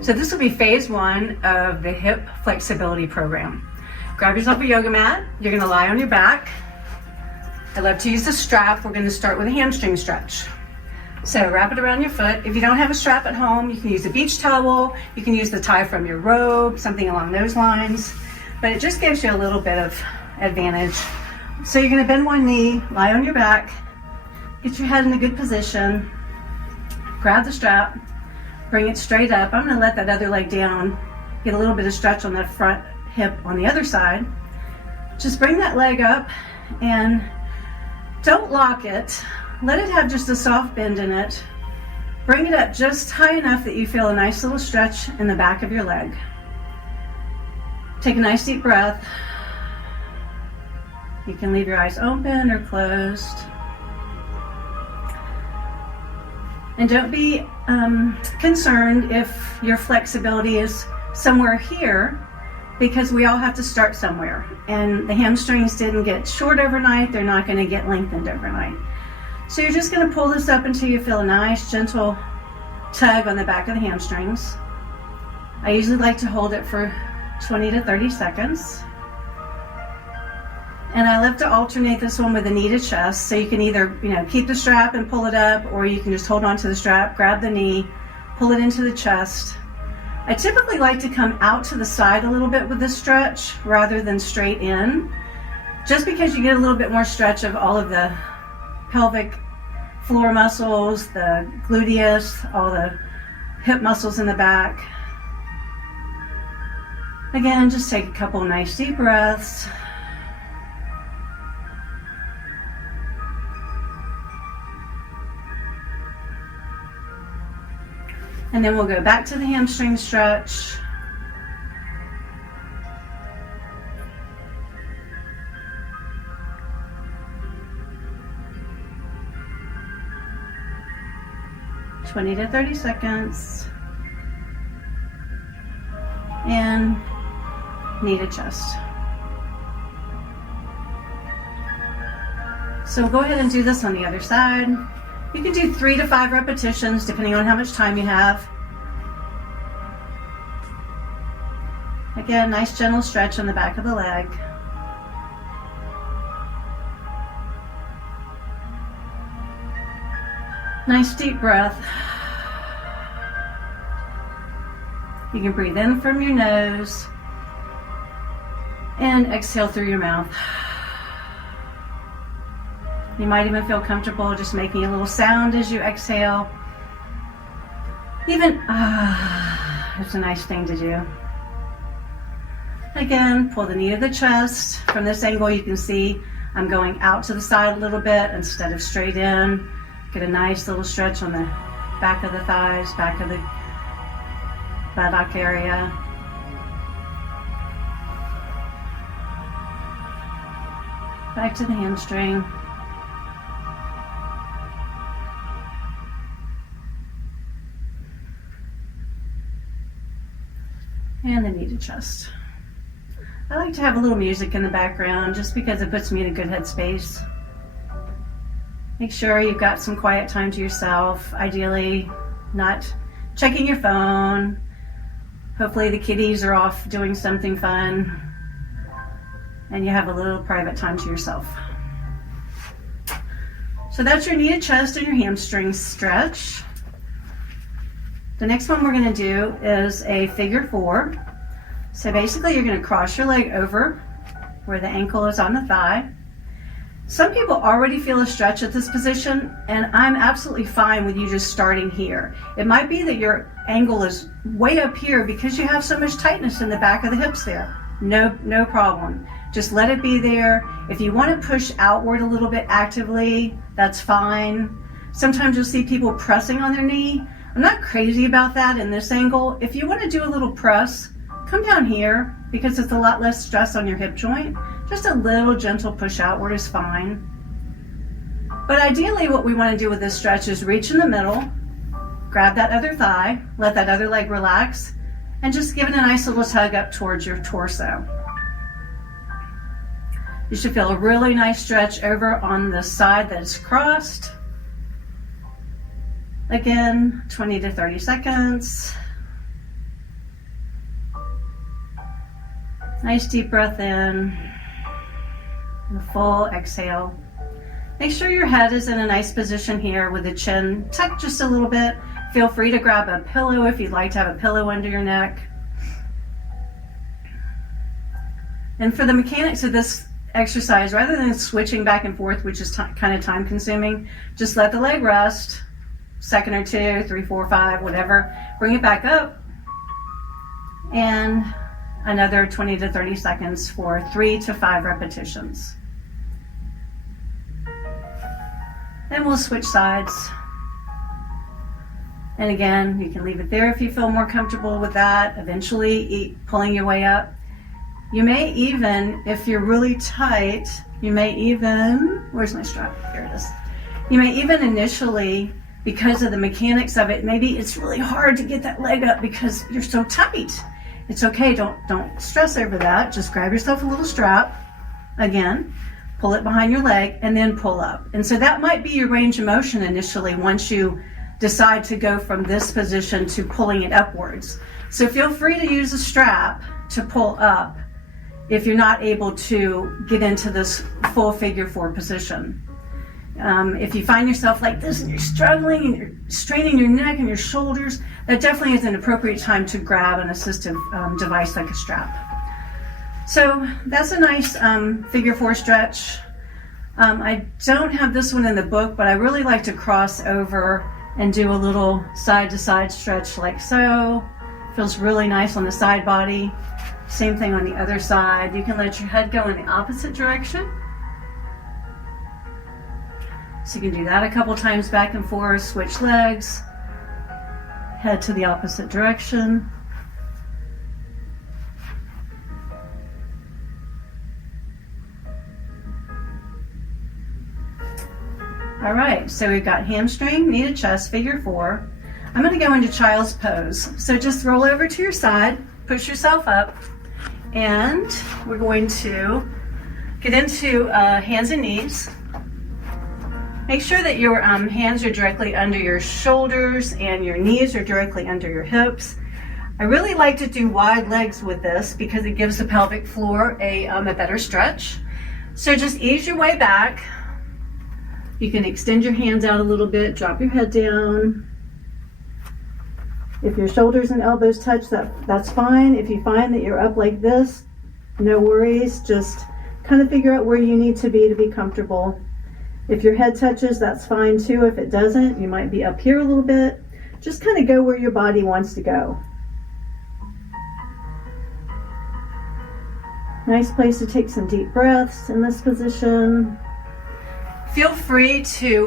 So this will be phase one of the hip flexibility program. Grab yourself a yoga mat. You're gonna lie on your back. I love to use the strap. We're gonna start with a hamstring stretch. So wrap it around your foot. If you don't have a strap at home, you can use a beach towel. You can use the tie from your robe, something along those lines. But it just gives you a little bit of advantage. So you're gonna bend one knee, lie on your back, get your head in a good position, grab the strap, bring it straight up. I'm gonna let that other leg down, get a little bit of stretch on that front hip on the other side. Just bring that leg up and don't lock it. Let it have just a soft bend in it. Bring it up just high enough that you feel a nice little stretch in the back of your leg. Take a nice deep breath. You can leave your eyes open or closed. And don't be concerned if your flexibility is somewhere here, because we all have to start somewhere. And the hamstrings didn't get short overnight, they're not gonna get lengthened overnight. So you're just gonna pull this up until you feel a nice gentle tug on the back of the hamstrings. I usually like to hold it for 20 to 30 seconds. And I love to alternate this one with a knee to chest. So you can either, keep the strap and pull it up, or you can just hold on to the strap, grab the knee, pull it into the chest. I typically like to come out to the side a little bit with this stretch rather than straight in, just because you get a little bit more stretch of all of the pelvic floor muscles, the gluteus, all the hip muscles in the back. Again, just take a couple nice deep breaths. And then we'll go back to the hamstring stretch. (20 to 30 seconds). And knee to chest. So go ahead and do this on the other side. You can do 3 to 5 repetitions depending on how much time you have. Again, nice gentle stretch on the back of the leg. Nice deep breath. You can breathe in from your nose and exhale through your mouth. You might even feel comfortable just making a little sound as you exhale. Even it's a nice thing to do. Again, pull the knee to the chest. From this angle you can see I'm going out to the side a little bit instead of straight in. Get a nice little stretch on the back of the thighs, back of the buttock area. Back to the hamstring. And the knee to chest. I like to have a little music in the background just because it puts me in a good headspace. Make sure you've got some quiet time to yourself, ideally not checking your phone. Hopefully the kiddies are off doing something fun and you have a little private time to yourself. So that's your knee to chest and your hamstring stretch. The next one we're going to do is a figure 4. So basically you're going to cross your leg over where the ankle is on the thigh. Some people already feel a stretch at this position, and I'm absolutely fine with you just starting here. It might be that your angle is way up here because you have so much tightness in the back of the hips there. No problem. Just let it be there. If you want to push outward a little bit actively, that's fine. Sometimes you'll see people pressing on their knee. I'm not crazy about that in this angle. If you want to do a little press, come down here because it's a lot less stress on your hip joint. Just a little gentle push outward is fine. But ideally what we want to do with this stretch is reach in the middle, grab that other thigh, let that other leg relax, and just give it a nice little tug up towards your torso. You should feel a really nice stretch over on the side that's crossed. Again, 20 to 30 seconds. Nice deep breath in and a full exhale. Make sure your head is in a nice position here with the chin tucked just a little bit. Feel free to grab a pillow if you'd like to have a pillow under your neck. And for the mechanics of this exercise, rather than switching back and forth, which is kind of time consuming, just let the leg rest, second or two, 3, 4, 5, whatever. Bring it back up and another 20 to 30 seconds for 3 to 5 repetitions. Then we'll switch sides. And again, you can leave it there if you feel more comfortable with that. Eventually, pulling your way up. You may even, if you're really tight, you may even, where's my strap? Here it is. You may even initially, because of the mechanics of it, maybe it's really hard to get that leg up because you're so tight. It's okay, don't stress over that. Just grab yourself a little strap, again, pull it behind your leg, and then pull up. And so that might be your range of motion initially once you decide to go from this position to pulling it upwards. So feel free to use a strap to pull up if you're not able to get into this full figure 4 position. If you find yourself like this and you're struggling and you're straining your neck and your shoulders, that definitely is an appropriate time to grab an assistive device like a strap. So that's a nice figure 4 stretch. I don't have this one in the book, but I really like to cross over and do a little side to side stretch like so. Feels really nice on the side body. Same thing on the other side. You can let your head go in the opposite direction. So you can do that a couple times back and forth, switch legs, head to the opposite direction. All right, so we've got hamstring, knee to chest, figure 4. I'm going to go into child's pose. So just roll over to your side, push yourself up, and we're going to get into hands and knees. Make sure that your hands are directly under your shoulders and your knees are directly under your hips. I really like to do wide legs with this because it gives the pelvic floor a better stretch. So just ease your way back. You can extend your hands out a little bit, drop your head down. If your shoulders and elbows touch, that's fine. If you find that you're up like this, no worries. Just kind of figure out where you need to be comfortable. If your head touches, that's fine too. If it doesn't, you might be up here a little bit. Just kind of go where your body wants to go. Nice place to take some deep breaths in this position. Feel free to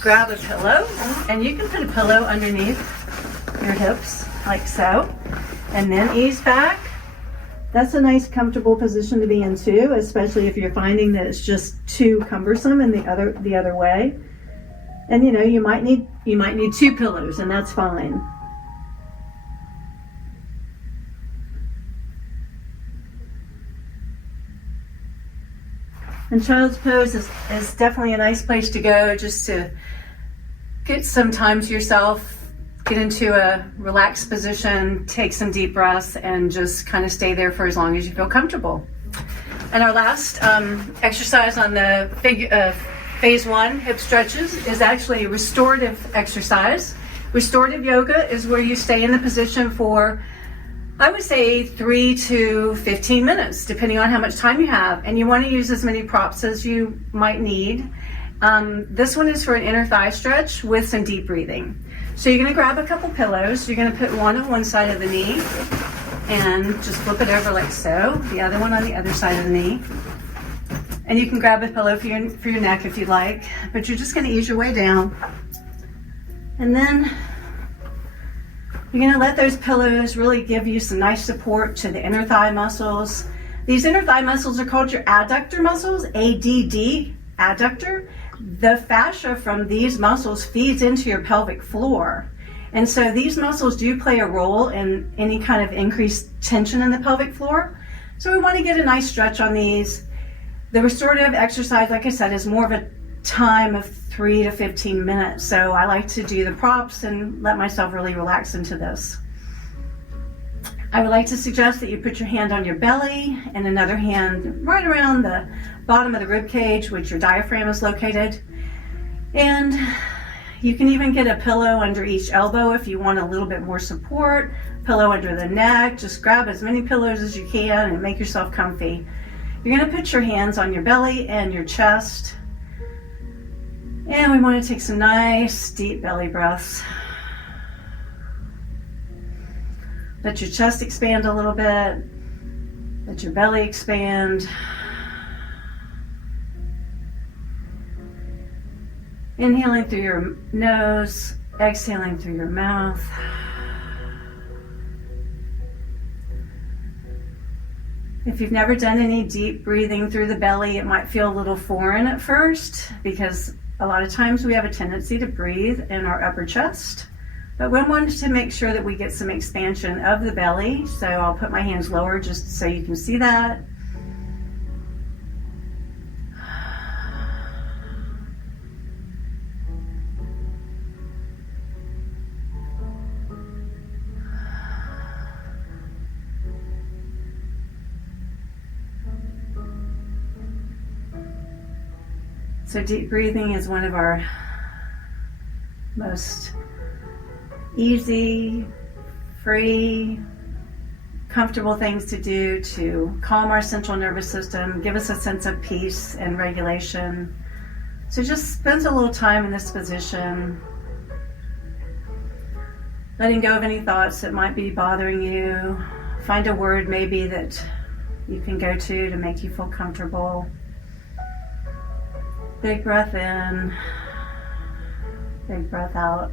grab a pillow, and you can put a pillow underneath your hips like so, and then ease back. That's a nice comfortable position to be in too, especially if you're finding that it's just too cumbersome in the other way. And you might need 2 pillows, and that's fine. And child's pose is definitely a nice place to go just to get some time to yourself, get into a relaxed position, take some deep breaths, and just kind of stay there for as long as you feel comfortable. And our last exercise on the phase 1 hip stretches is actually a restorative exercise. Restorative yoga is where you stay in the position for, I would say, 3 to 15 minutes, depending on how much time you have. And you want to use as many props as you might need. This one is for an inner thigh stretch with some deep breathing. So you're going to grab a couple pillows. You're going to put one on one side of the knee and just flip it over like so. The other one on the other side of the knee. And you can grab a pillow for your neck if you'd like. But you're just going to ease your way down. And then you're going to let those pillows really give you some nice support to the inner thigh muscles. These inner thigh muscles are called your adductor muscles, ADD, adductor. The fascia from these muscles feeds into your pelvic floor. And so these muscles do play a role in any kind of increased tension in the pelvic floor. So we want to get a nice stretch on these. The restorative exercise, like I said, is more of a time of 3 to 15 minutes. So I like to do the props and let myself really relax into this. I would like to suggest that you put your hand on your belly and another hand right around the bottom of the rib cage, which your diaphragm is located. And you can even get a pillow under each elbow if you want a little bit more support. Pillow under the neck. Just grab as many pillows as you can and make yourself comfy. You're going to put your hands on your belly and your chest. And we want to take some nice deep belly breaths. Let your chest expand a little bit. Let your belly expand. Inhaling through your nose, exhaling through your mouth. If you've never done any deep breathing through the belly, it might feel a little foreign at first because a lot of times we have a tendency to breathe in our upper chest. But we wanted to make sure that we get some expansion of the belly. So I'll put my hands lower just so you can see that. So deep breathing is one of our most easy, free, comfortable things to do to calm our central nervous system, give us a sense of peace and regulation. So just spend a little time in this position, letting go of any thoughts that might be bothering you. Find a word maybe that you can go to make you feel comfortable. Big breath in, big breath out.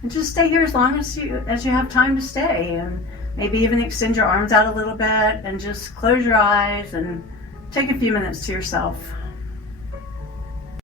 And just stay here as long as you have time to stay, and maybe even extend your arms out a little bit and just close your eyes and take a few minutes to yourself.